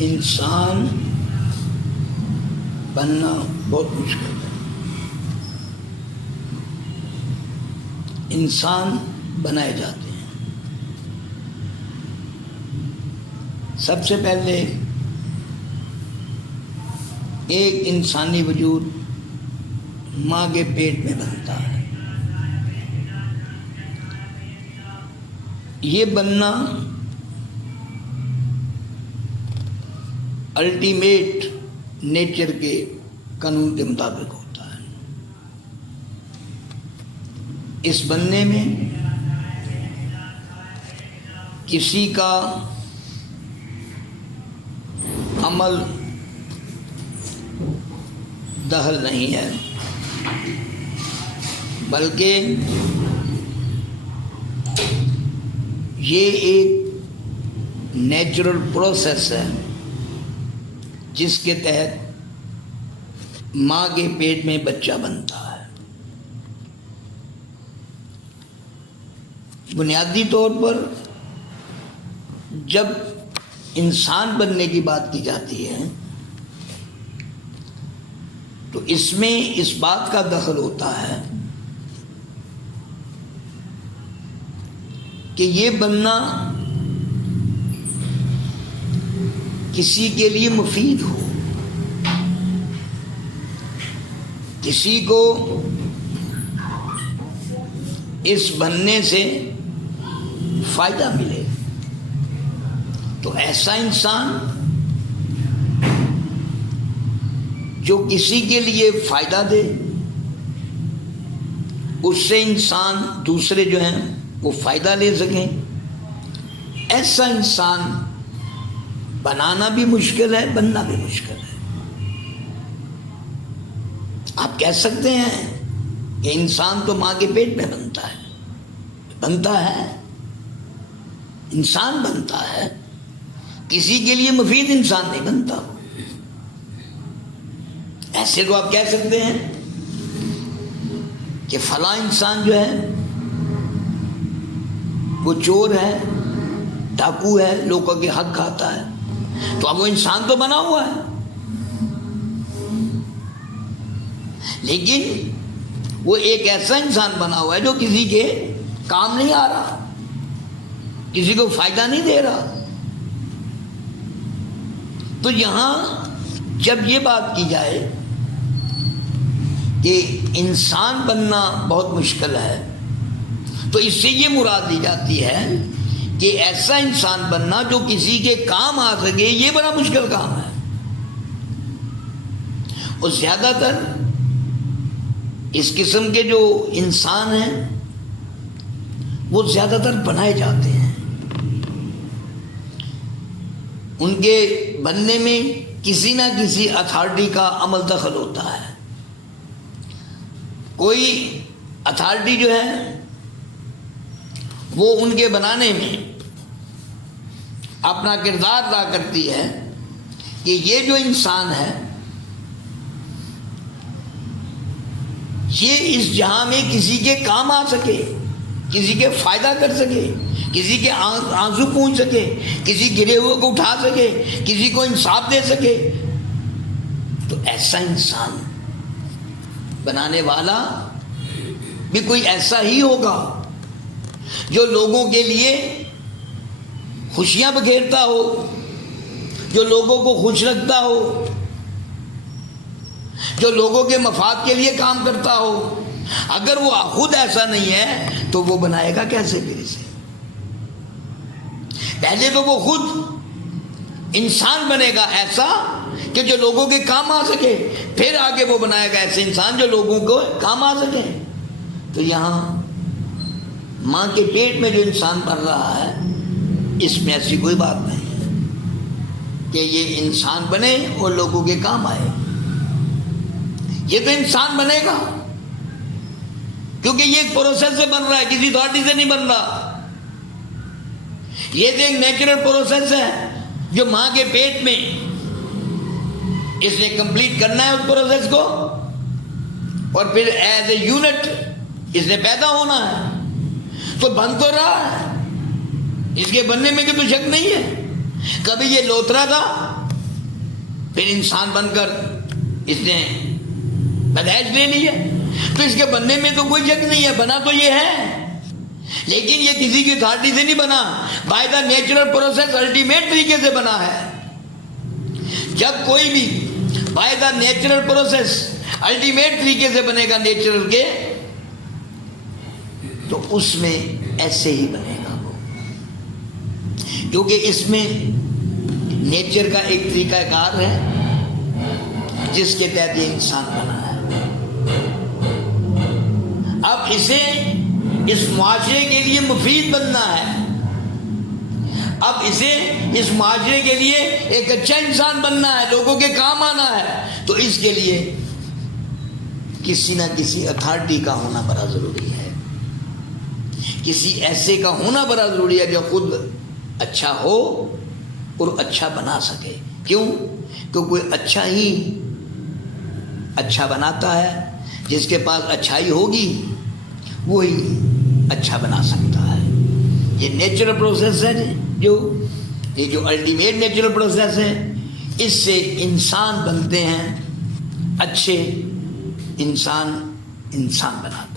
انسان بننا بہت مشکل ہے. انسان بنائے جاتے ہیں. سب سے پہلے ایک انسانی وجود ماں کے پیٹ میں بنتا ہے. یہ بننا الٹیمیٹ نیچر کے قانون کے مطابق ہوتا ہے. اس بننے میں کسی کا عمل دخل نہیں ہے، بلکہ یہ ایک نیچرل پروسیس ہے جس کے تحت ماں کے پیٹ میں بچہ بنتا ہے. بنیادی طور پر جب انسان بننے کی بات کی جاتی ہے تو اس میں اس بات کا دخل ہوتا ہے کہ یہ بننا کسی کے لیے مفید ہو، کسی کو اس بننے سے فائدہ ملے. تو ایسا انسان جو کسی کے لیے فائدہ دے، اس سے انسان دوسرے جو ہیں وہ فائدہ لے سکیں، ایسا انسان بنانا بھی مشکل ہے، بننا بھی مشکل ہے. آپ کہہ سکتے ہیں کہ انسان تو ماں کے پیٹ میں بنتا ہے، انسان بنتا ہے، کسی کے لیے مفید انسان نہیں بنتا. ایسے تو آپ کہہ سکتے ہیں کہ فلاں انسان جو ہے وہ چور ہے، ڈاکو ہے، لوگوں کے حق کھاتا ہے، تو اب وہ انسان تو بنا ہوا ہے، لیکن وہ ایک ایسا انسان بنا ہوا ہے جو کسی کے کام نہیں آ رہا، کسی کو فائدہ نہیں دے رہا. تو یہاں جب یہ بات کی جائے کہ انسان بننا بہت مشکل ہے تو اس سے یہ مراد لی جاتی ہے کہ ایسا انسان بننا جو کسی کے کام آ سکے، یہ بڑا مشکل کام ہے. اور زیادہ تر اس قسم کے جو انسان ہیں وہ زیادہ تر بنائے جاتے ہیں. ان کے بننے میں کسی نہ کسی اتھارٹی کا عمل دخل ہوتا ہے. کوئی اتھارٹی جو ہے وہ ان کے بنانے میں اپنا کردار ادا کرتی ہے کہ یہ جو انسان ہے یہ اس جہاں میں کسی کے کام آ سکے، کسی کے فائدہ کر سکے، کسی کے آنسو پونچھ سکے، کسی گرے ہوئے کو اٹھا سکے، کسی کو انصاف دے سکے. تو ایسا انسان بنانے والا بھی کوئی ایسا ہی ہوگا جو لوگوں کے لیے خوشیاں بکھیرتا ہو، جو لوگوں کو خوش رکھتا ہو، جو لوگوں کے مفاد کے لیے کام کرتا ہو. اگر وہ خود ایسا نہیں ہے تو وہ بنائے گا کیسے پھر اسے؟ پہلے تو وہ خود انسان بنے گا ایسا کہ جو لوگوں کے کام آ سکے، پھر آگے وہ بنائے گا ایسے انسان جو لوگوں کو کام آ سکے. تو یہاں ماں کے پیٹ میں جو انسان بن رہا ہے اس میں ایسی کوئی بات نہیں ہے کہ یہ انسان بنے اور لوگوں کے کام آئے. یہ تو انسان بنے گا کیونکہ یہ ایک پروسیس سے بن رہا ہے، کسی اتھارٹی سے نہیں بن رہا. یہ تو ایک نیچرل پروسیس ہے جو ماں کے پیٹ میں اس نے کمپلیٹ کرنا ہے اس پروسیس کو، اور پھر ایز اے یونٹ اس نے پیدا ہونا ہے. تو بن تو رہا ہے، اس کے بننے میں تو شک نہیں ہے. کبھی یہ لوترا تھا پھر انسان بن کر اس نے پیدائش لے لی ہے، تو اس کے بننے میں تو کوئی شک نہیں ہے، بنا تو یہ ہے، لیکن یہ کسی کی اتھارٹی سے نہیں بنا، by the natural process ultimate طریقے سے بنا ہے۔ جب کوئی بھی by the natural process ultimate طریقے سے بنے گا نیچرل کے، تو اس میں ایسے ہی بنے گا وہ، کیونکہ اس میں نیچر کا ایک طریقہ کار ہے جس کے تحت یہ انسان بنا ہے۔ اب اسے اس معاشرے کے لیے مفید بننا ہے، اب اسے اس معاشرے کے لیے ایک اچھا انسان بننا ہے، لوگوں کے کام آنا ہے، تو اس کے لیے کسی نہ کسی اتھارٹی کا ہونا بڑا ضروری ہے، کسی ایسے کا ہونا بڑا ضروری ہے جو خود اچھا ہو اور اچھا بنا سکے۔ کیوں؟ کہ کوئی اچھا ہی اچھا بناتا ہے، جس کے پاس اچھائی ہوگی وہی اچھا بنا سکتا ہے۔ یہ نیچرل پروسیس ہے، یہ جو الٹیمیٹ نیچرل پروسیس ہے، اس سے انسان بنتے ہیں، اچھے انسان بناتے ہیں۔